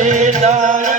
Sita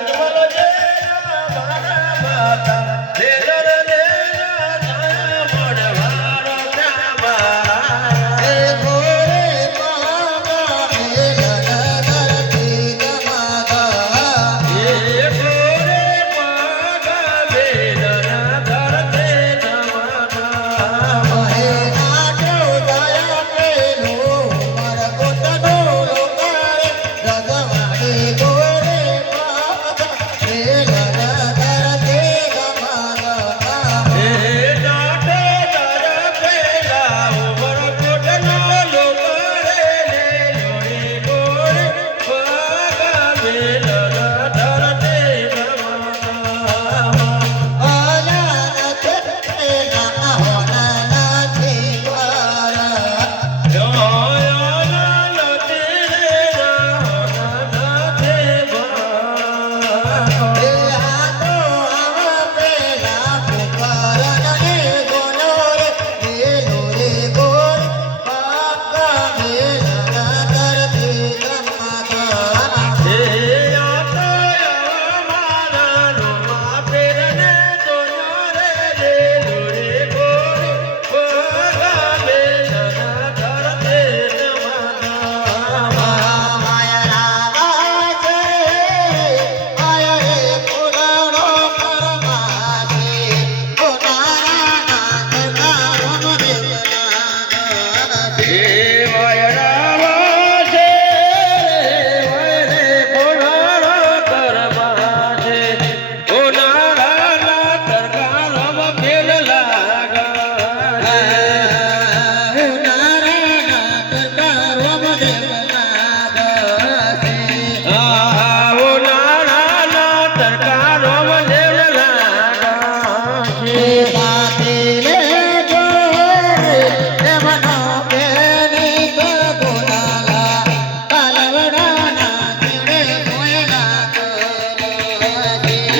Yeah.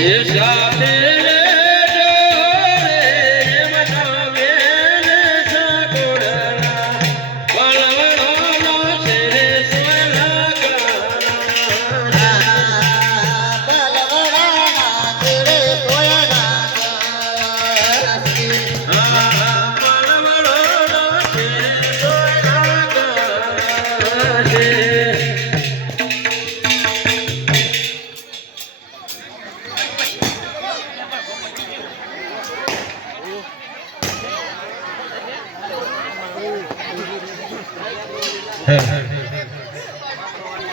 seja હે.